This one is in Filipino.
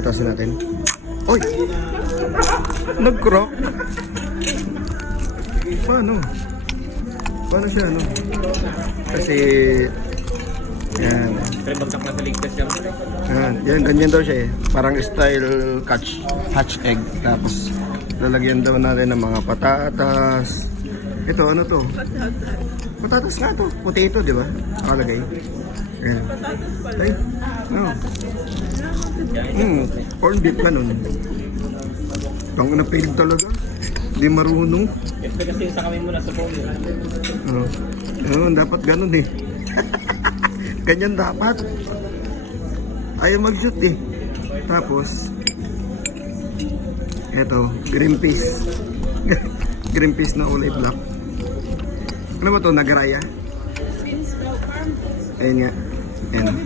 butasin natin. Oy! Nag-crack! Paano? Paano siya, ano? Kasi... Yan. Yan, ganyan daw siya eh. Parang style hatch egg. Tapos, lalagyan daw natin ng mga patatas. Ito, ano to? Patatas nga to. Potato, di ba? Nakalagay. Ayan. Ay, no. Corn beef ka nun. Tang na failed talaga. Hindi marunong. Ito kasi sa kami muna sa phone. Dapat ganun eh. Ganyan dapat. Ayaw mag-shoot eh. Tapos, eto, green peas. Green peas na ulay black. Ano ba to? Nagaraya? Ayun nga. Ayan.